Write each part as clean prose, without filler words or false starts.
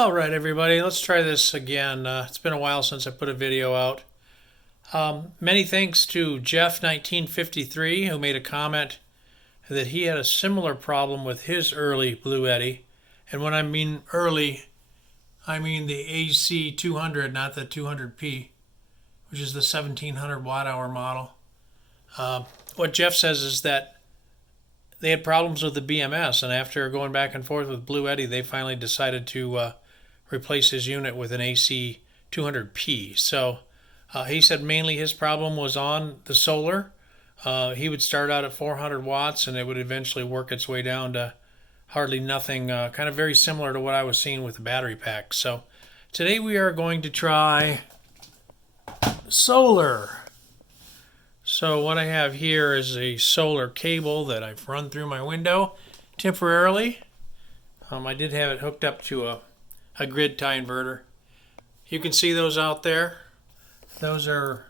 All right, everybody, let's try this again. It's been a while since I put a video out. Many thanks to Jeff1953, who made a comment that he had a similar problem with his early Bluetti. And when I mean early, I mean the AC 200, not the 200p, which is the 1700 watt hour model. What Jeff says is that they had problems with the BMS, and after going back and forth with Bluetti, they finally decided to replace his unit with an AC 200p. So he said mainly his problem was on the solar. He would start out at 400 watts, and it would eventually work its way down to hardly nothing, kind of very similar to what I was seeing with the battery pack. So today we are going to try solar. So what I have here is a solar cable that I've run through my window temporarily. I did have it hooked up to a grid tie inverter. You can see those out there. Those are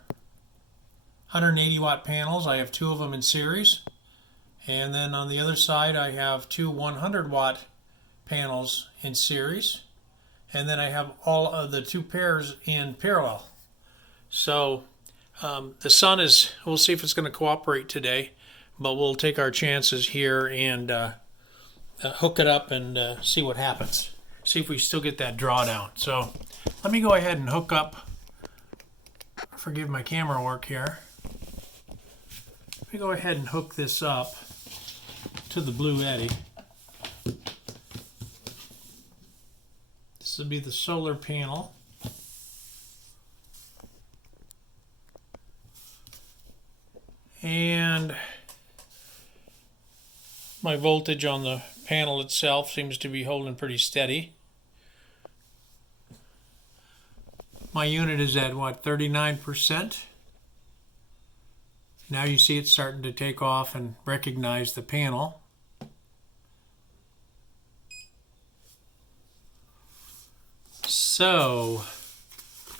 180 watt panels. I have two of them in series. And then on the other side I have two 100 watt panels in series. And then I have all of the two pairs in parallel. So the sun is, we'll see if it's going to cooperate today, but we'll take our chances here and hook it up and see what happens. See if we still get that drawdown. So let me go ahead and hook up, forgive my camera work here. Let me go ahead and hook this up to the Bluetti. This will be the solar panel. And my voltage on the panel itself seems to be holding pretty steady. My unit is at what, 39%? Now you see it's starting to take off and recognize the panel. So,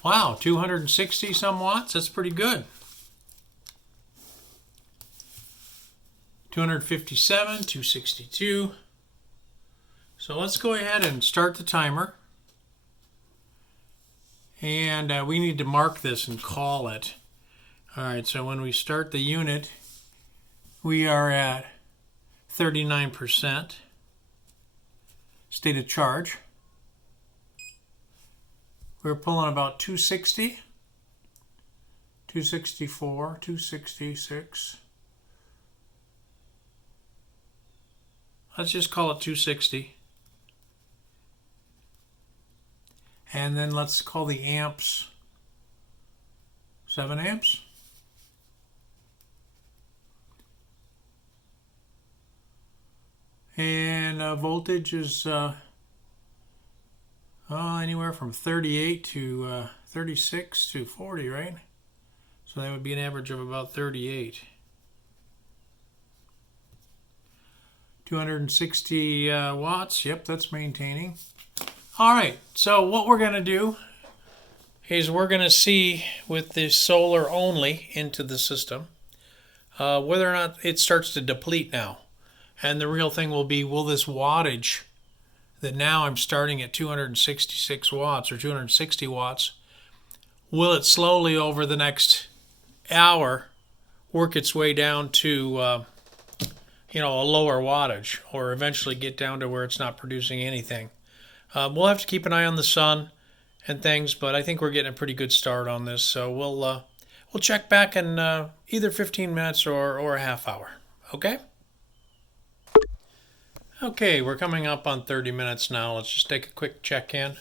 wow, 260 some watts, that's pretty good. 257, 262. So let's go ahead and start the timer. And we need to mark this and call it. Alright, so when we start the unit, we are at 39% state of charge. We're pulling about 260, 264, 266. Let's just call it 260. And then let's call the amps 7 amps. And voltage is anywhere from 38 to 36 to 40, right? So that would be an average of about 38. 260 watts, yep, that's maintaining. All right, so what we're going to do is we're going to see with the solar only into the system whether or not it starts to deplete now. And the real thing will be, will this wattage that now I'm starting at 266 watts or 260 watts, will it slowly over the next hour work its way down to a lower wattage, or eventually get down to where it's not producing anything. We'll have to keep an eye on the sun and things, but I think we're getting a pretty good start on this. So we'll check back in either 15 minutes or a half hour. Okay? Okay, we're coming up on 30 minutes now. Let's just take a quick check-in.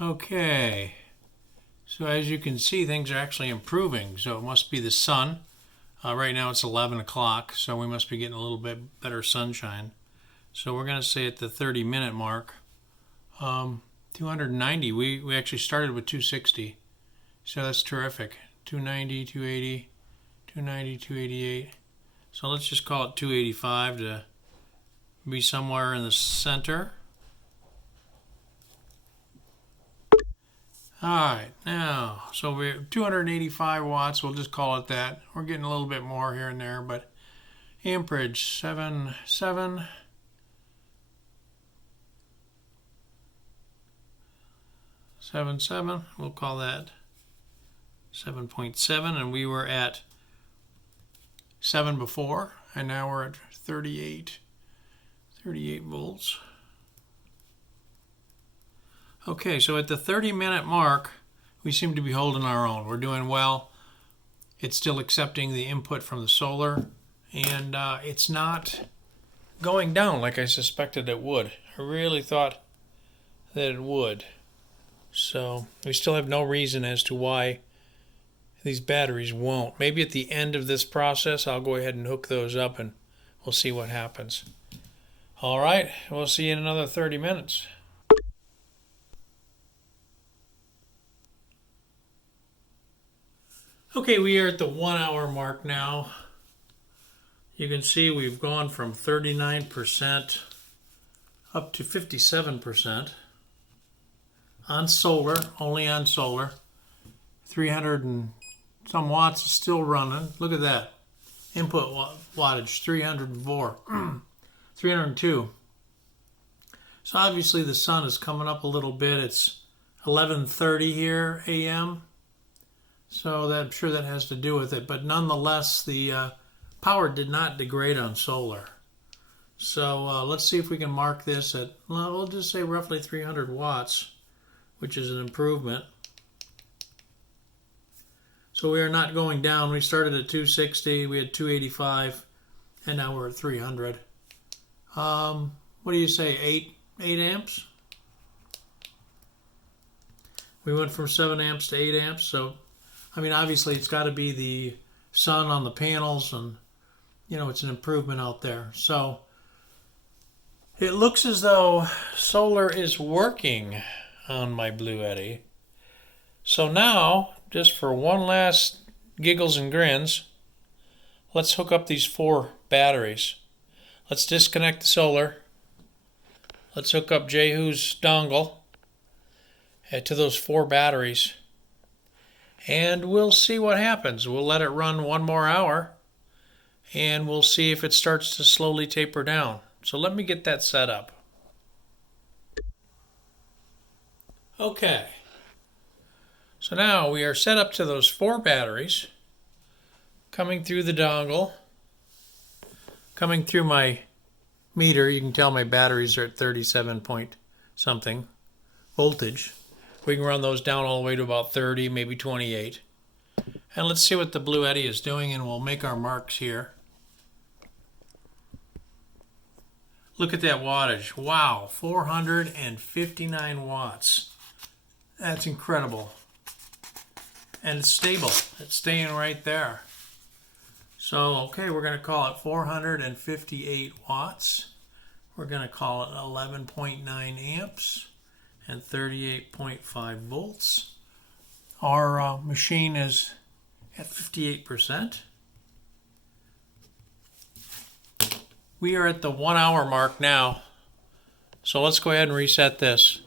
Okay. So as you can see, things are actually improving. So it must be the sun. Right now it's 11 o'clock, so we must be getting a little bit better sunshine. So we're going to say at the 30-minute mark, 290. We actually started with 260. So that's terrific. 290, 280, 290, 288. So let's just call it 285 to be somewhere in the center. Alright, now, so we're 285 watts, we'll just call it that. We're getting a little bit more here and there, but, Amperage 7.7. 7.7. We'll call that 7.7, and we were at 7 before, and now we're at 38 volts. Okay, so at the 30-minute mark, we seem to be holding our own. We're doing well. It's still accepting the input from the solar, and it's not going down like I suspected it would. I really thought that it would. So we still have no reason as to why these batteries won't. Maybe at the end of this process, I'll go ahead and hook those up and we'll see what happens. All right, we'll see you in another 30 minutes. Okay, we are at the 1 hour mark now. You can see we've gone from 39% up to 57%. On solar, only on solar. 300 and some watts is still running. Look at that. Input wattage, 304. 302. So obviously the sun is coming up a little bit. It's 11:30 here a.m. So I'm sure that has to do with it. But nonetheless, the power did not degrade on solar. So let's see if we can mark this at, well, we'll just say roughly 300 watts. Which is an improvement. So we are not going down. We started at 260, we had 285, and now we're at 300. What do you say, 8 amps? We went from 7 amps to 8 amps, so, I mean, obviously it's got to be the sun on the panels, and, you know, it's an improvement out there. So it looks as though solar is working on my Bluetti. So now, just for one last giggles and grins, let's hook up these 4 batteries. Let's disconnect the solar. Let's hook up Jehu's dongle to those 4 batteries. And we'll see what happens. We'll let it run 1 more hour, and we'll see if it starts to slowly taper down. So let me get that set up. Okay, so now we are set up to those 4 batteries, coming through the dongle, coming through my meter. You can tell my batteries are at 37 point something voltage. We can run those down all the way to about 30, maybe 28. And let's see what the Bluetti is doing, and we'll make our marks here. Look at that wattage. Wow, 459 watts. That's incredible. And it's stable. It's staying right there. So, okay, we're going to call it 458 watts. We're going to call it 11.9 amps and 38.5 volts. Our machine is at 58%. We are at the 1 hour mark now. So let's go ahead and reset this.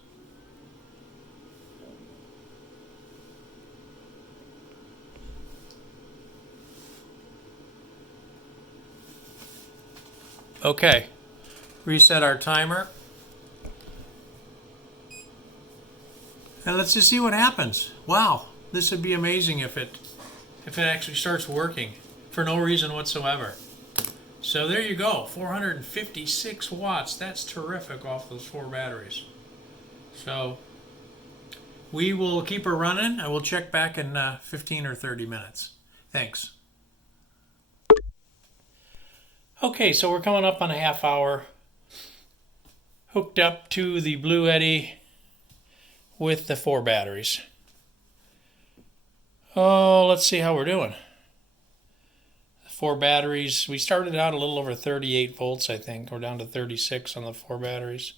Okay, reset our timer. And let's just see what happens. Wow, this would be amazing if it actually starts working for no reason whatsoever. So there you go, 456 watts. That's terrific off those 4 batteries. So we will keep her running. I will check back in 15 or 30 minutes. Thanks. Okay, so we're coming up on a half hour, hooked up to the Bluetti with the 4 batteries. Oh, let's see how we're doing. 4 batteries, we started out a little over 38 volts, I think. We're down to 36 on the 4 batteries.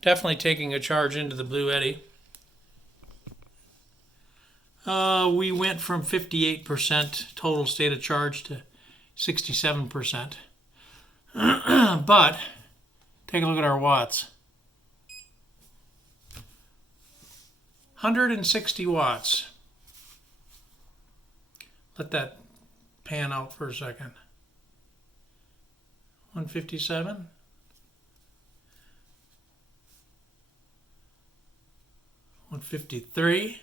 Definitely taking a charge into the Bluetti. We went from 58% total state of charge to 67%. But take a look at our watts. 160 watts. Let that pan out for a second. 157. 153.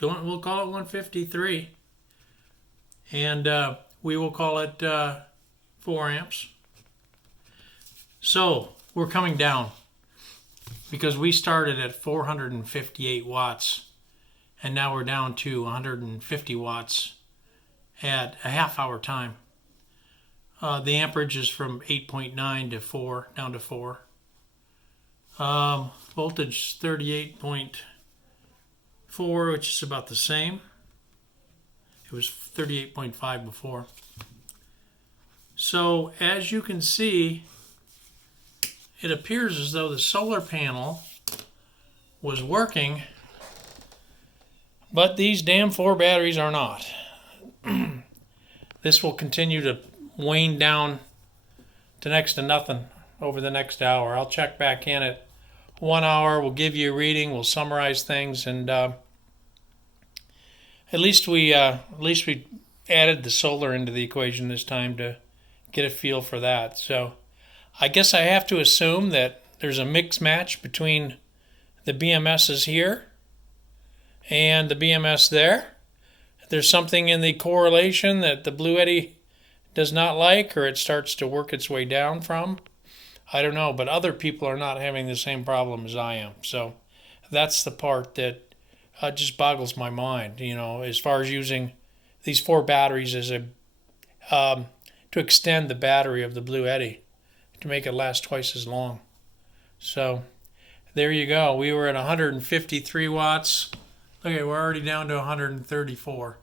We'll call it 153. And we will call it 4 amps. So we're coming down because we started at 458 watts and now we're down to 150 watts at a half hour time. The amperage is from 8.9 to 4, down to 4. Voltage 38.4, which is about the same. It was 38.5 before. So as you can see, it appears as though the solar panel was working, but these damn 4 batteries are not. This will continue to wane down to next to nothing over the next hour. I'll check back in at 1 hour. We'll give you a reading. We'll summarize things, and at least we added the solar into the equation this time to get a feel for that. So I guess I have to assume that there's a mix match between the BMSs here and the BMS there. There's something in the correlation that the Bluetti does not like, or it starts to work its way down from. I don't know, but other people are not having the same problem as I am. So that's the part that just boggles my mind, as far as using these 4 batteries as a to extend the battery of the Bluetti to make it last twice as long. So there you go. We were at 153 watts. Okay, we're already down to 134.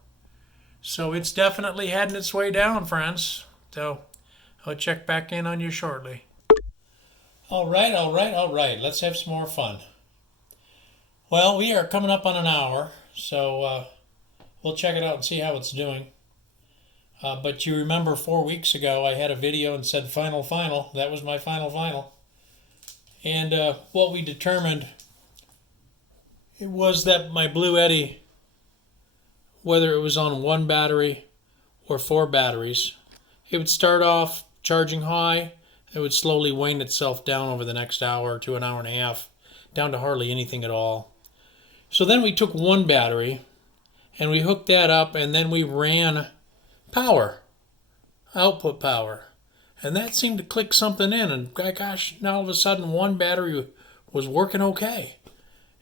So it's definitely heading its way down, friends. So I'll check back in on you shortly. All right. Let's have some more fun. Well, we are coming up on an hour, so we'll check it out and see how it's doing. But you remember 4 weeks ago I had a video and said final. That was my final. And what we determined, it was that my Bluetti, whether it was on 1 battery or 4 batteries, it would start off charging high. It would slowly wane itself down over the next hour to an hour and a half, down to hardly anything at all. So then we took 1 battery and we hooked that up, and then we ran output power. And that seemed to click something in, and gosh, now all of a sudden 1 battery was working okay.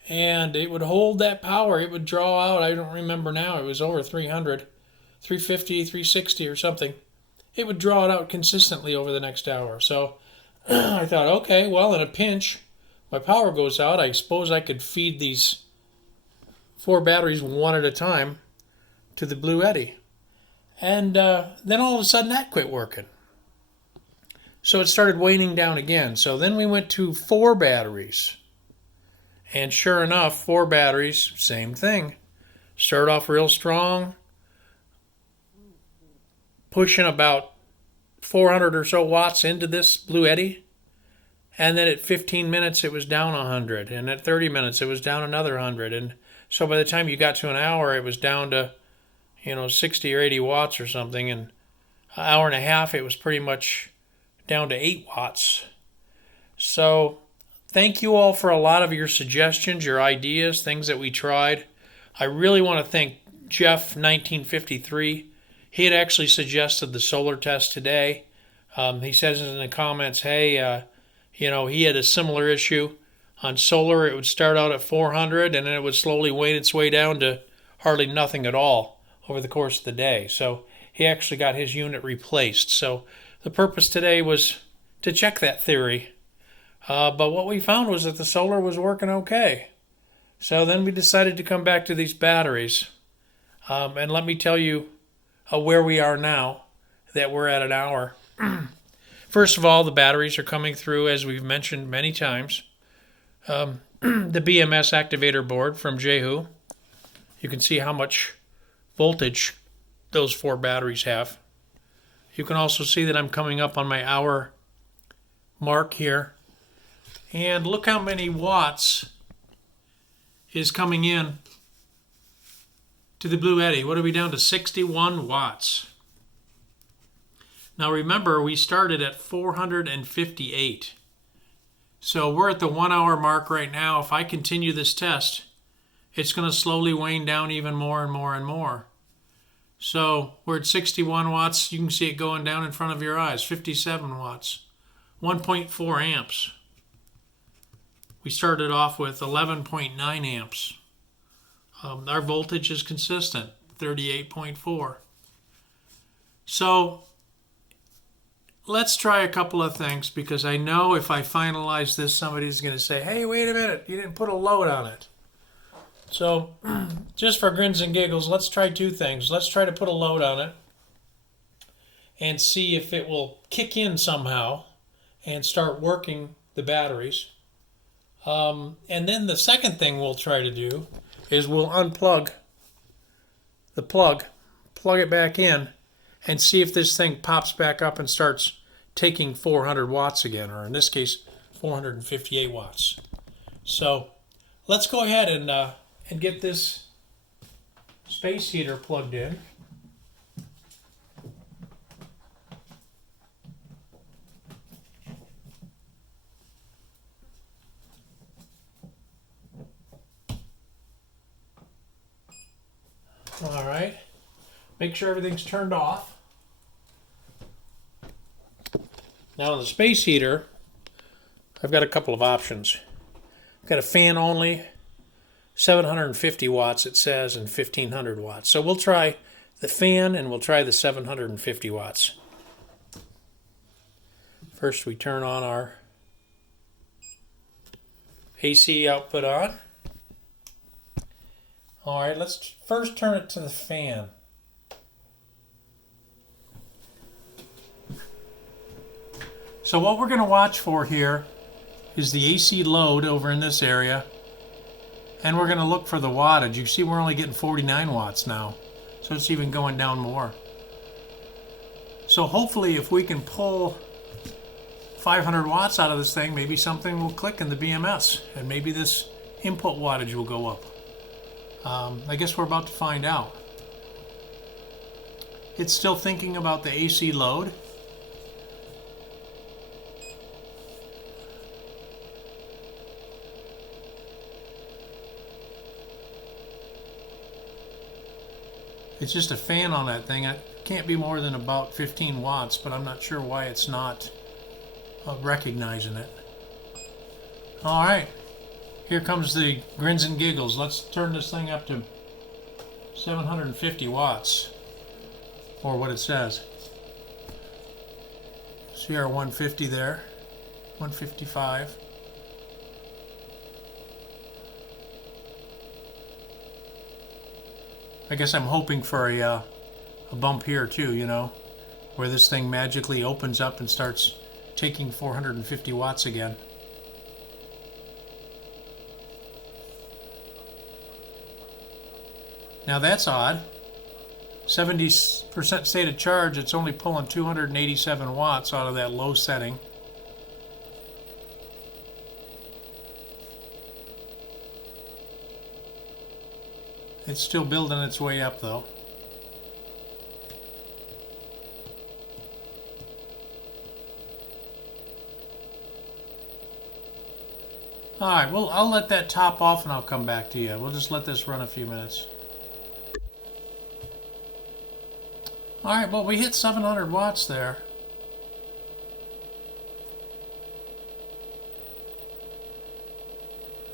And it would hold that power. It would draw out, I don't remember now, it was over 300, 350, 360 or something. It would draw it out consistently over the next hour. So I thought, okay, well, in a pinch, my power goes out. I suppose I could feed these 4 batteries one at a time to the Bluetti. And then all of a sudden that quit working. So it started waning down again. So then we went to 4 batteries. And sure enough, 4 batteries, same thing. Started off real strong, pushing about 400 or so watts into this Bluetti. And then at 15 minutes, it was down 100. And at 30 minutes, it was down another 100. And so by the time you got to an hour, it was down to, 60 or 80 watts or something. And an hour and a half, it was pretty much down to 8 watts. So thank you all for a lot of your suggestions, your ideas, things that we tried. I really want to thank Jeff 1953. He had actually suggested the solar test today. He says in the comments, hey, he had a similar issue. On solar, it would start out at 400, and then it would slowly wane its way down to hardly nothing at all over the course of the day. So he actually got his unit replaced. So the purpose today was to check that theory. But what we found was that the solar was working okay. So then we decided to come back to these batteries. And let me tell you where we are now, that we're at an hour. First of all, the batteries are coming through, as we've mentioned many times. The BMS activator board from Jehu. You can see how much voltage those 4 batteries have. You can also see that I'm coming up on my hour mark here. And look how many watts is coming in to the Bluetti. What are we down to? 61 watts. Now remember, we started at 458. So we're at the 1 hour mark right now. If I continue this test, it's going to slowly wane down even more and more and more. So we're at 61 watts. You can see it going down in front of your eyes. 57 watts. 1.4 amps. We started off with 11.9 amps. Our voltage is consistent, 38.4. So let's try a couple of things, because I know if I finalize this, somebody's going to say, hey, wait a minute, you didn't put a load on it. So just for grins and giggles, let's try two things. Let's try to put a load on it and see if it will kick in somehow and start working the batteries. And then the second thing we'll try to do is we'll unplug the plug it back in, and see if this thing pops back up and starts taking 400 watts again, or in this case, 458 watts. So let's go ahead and get this space heater plugged in. All right, make sure everything's turned off. Now on the space heater, I've got a couple of options. I've got a fan only, 750 watts it says, and 1500 watts. So we'll try the fan and we'll try the 750 watts. First we turn on our AC output on. All right, let's first turn it to the fan. So what we're going to watch for here is the AC load over in this area, and we're going to look for the wattage. You see we're only getting 49 watts now, so it's even going down more. So hopefully if we can pull 500 watts out of this thing, maybe something will click in the BMS, and maybe this input wattage will go up. I guess we're about to find out. It's still thinking about the AC load. It's just a fan on that thing. It can't be more than about 15 watts, but I'm not sure why it's not recognizing it. All right. Here comes the grins and giggles. Let's turn this thing up to 750 watts, or what it says. See our 150 there, 155. I guess I'm hoping for a bump here too, you know, where this thing magically opens up and starts taking 450 watts again. Now that's odd. 70% state of charge, it's only pulling 287 watts out of that low setting. It's still building its way up though. Alright, well, I'll let that top off and I'll come back to you. We'll just let this run a few minutes. Alright, well, we hit 700 watts there.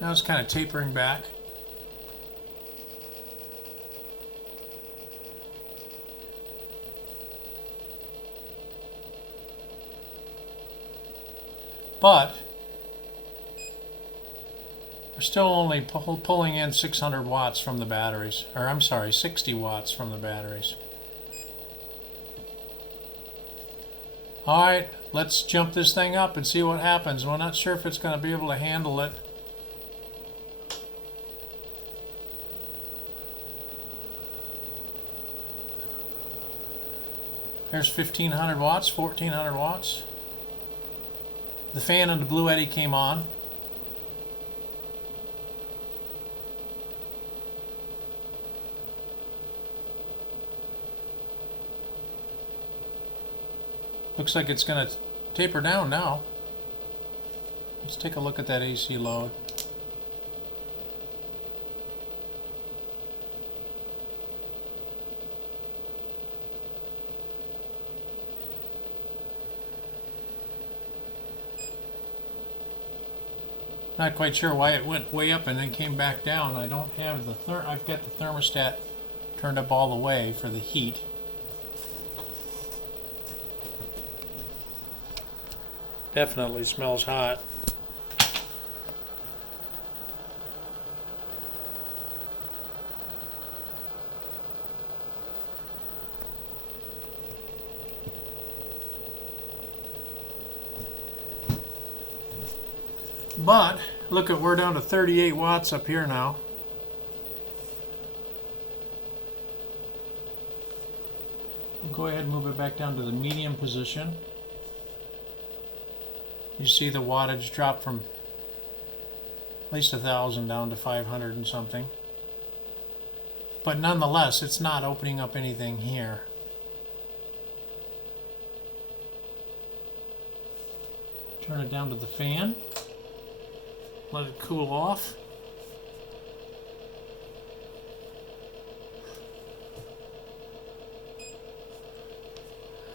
Now it's kind of tapering back. But we're still only pulling in 600 watts from the batteries. Or I'm sorry, 60 watts from the batteries. Alright, let's jump this thing up and see what happens. We're not sure if it's going to be able to handle it. There's 1500 watts, 1400 watts. The fan and the Bluetti came on. Looks like it's going to taper down now. Let's take a look at that AC load. Not quite sure why it went way up and then came back down. I don't have the I've got the thermostat turned up all the way for the heat. Definitely smells hot. But look at, we're down to 38 watts up here now. We'll go ahead and move it back down to the medium position. You see the wattage drop from at least 1,000 down to 500 and something. But nonetheless, it's not opening up anything here. Turn it down to the fan. Let it cool off.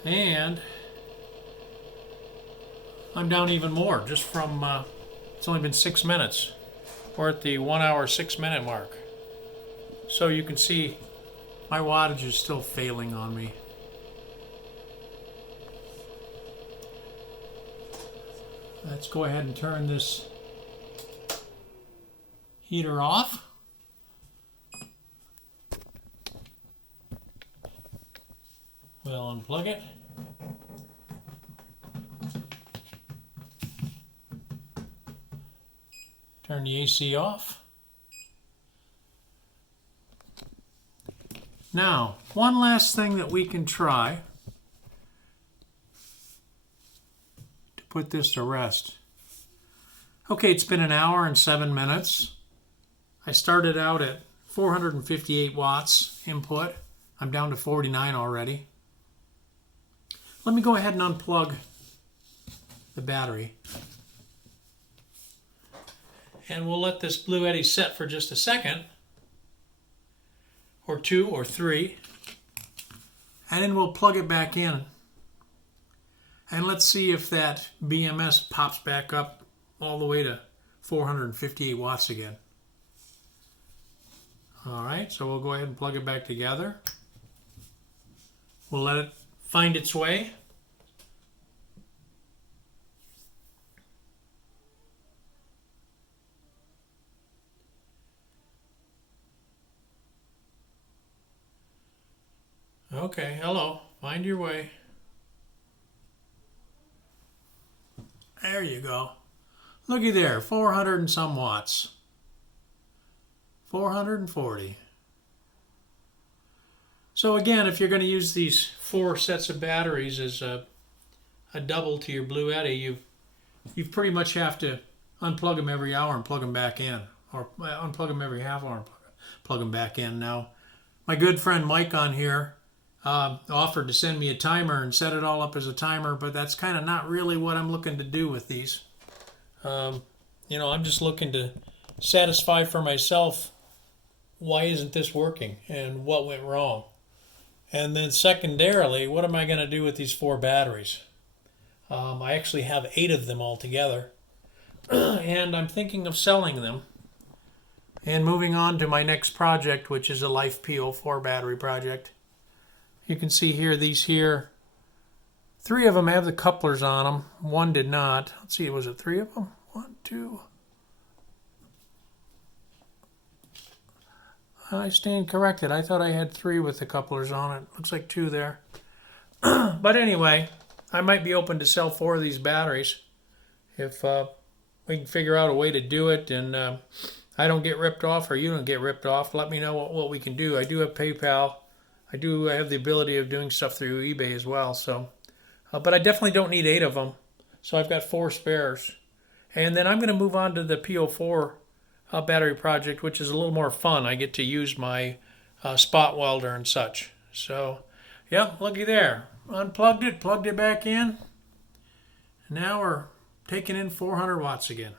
And I'm down even more, just from, it's only been 6 minutes. We're at the 1 hour, 6 minute mark. So you can see my wattage is still failing on me. Let's go ahead and turn this heater off. We'll unplug it. Turn the AC off. Now, one last thing that we can try to put this to rest. Okay, it's been 1 hour and 7 minutes. I started out at 458 watts input. I'm down to 49 already. Let me go ahead and unplug the battery. And we'll let this Bluetti set for just a second, or 2 or 3, and then we'll plug it back in. And let's see if that BMS pops back up all the way to 458 watts again. Alright, so we'll go ahead and plug it back together. We'll let it find its way. Okay, hello, find your way. There you go. Looky there, 400 and some watts. 440. So again, if you're going to use these 4 sets of batteries as a double to your Bluetti, you pretty much have to unplug them every hour and plug them back in, or unplug them every half hour and plug them back in. Now, my good friend Mike on here offered to send me a timer and set it all up as a timer, but that's kind of not really what I'm looking to do with these. You know, I'm just looking to satisfy for myself, why isn't this working and what went wrong? And then secondarily, what am I going to do with these 4 batteries? I actually have 8 of them altogether, and I'm thinking of selling them and moving on to my next project, which is a Life PO4 battery project. You can see here, these here, 3 of them have the couplers on them. 1 did not. Let's see, was it 3 of them? 1, 2. I stand corrected. I thought I had 3 with the couplers on it. Looks like 2 there. But anyway, I might be open to sell 4 of these batteries if we can figure out a way to do it, and I don't get ripped off or you don't get ripped off. Let me know what we can do. I do have PayPal. I do have the ability of doing stuff through eBay as well. So, but I definitely don't need 8 of them. So I've got 4 spares. And then I'm going to move on to the PO4 battery project, which is a little more fun. I get to use my spot welder and such. So, yeah, looky there. unplugged it, plugged it back in. Now we're taking in 400 watts again.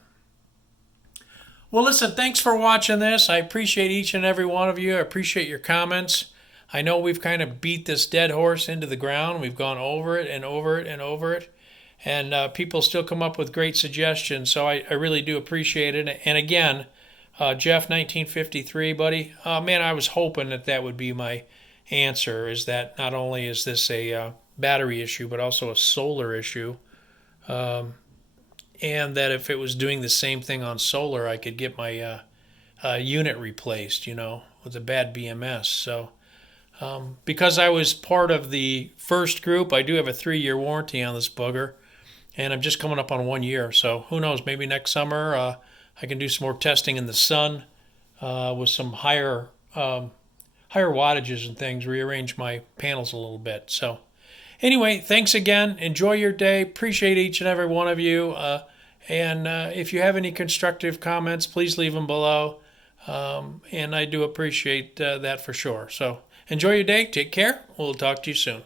Well, listen, thanks for watching this. I appreciate each and every one of you. I appreciate your comments. I know we've kind of beat this dead horse into the ground. We've gone over it and over it and over it. And people still come up with great suggestions, so I really do appreciate it. And again, Jeff, 1953, buddy, man, I was hoping that would be my answer, is that not only is this a battery issue, but also a solar issue. And that if it was doing the same thing on solar, I could get my unit replaced, with a bad BMS. So because I was part of the first group, I do have a 3-year warranty on this booger, and I'm just coming up on 1 year. So who knows, maybe next summer I can do some more testing in the sun with some higher wattages and things, rearrange my panels a little bit. So anyway, thanks again. Enjoy your day. Appreciate each and every one of you. And if you have any constructive comments, please leave them below. And I do appreciate that for sure. So enjoy your day. Take care. We'll talk to you soon.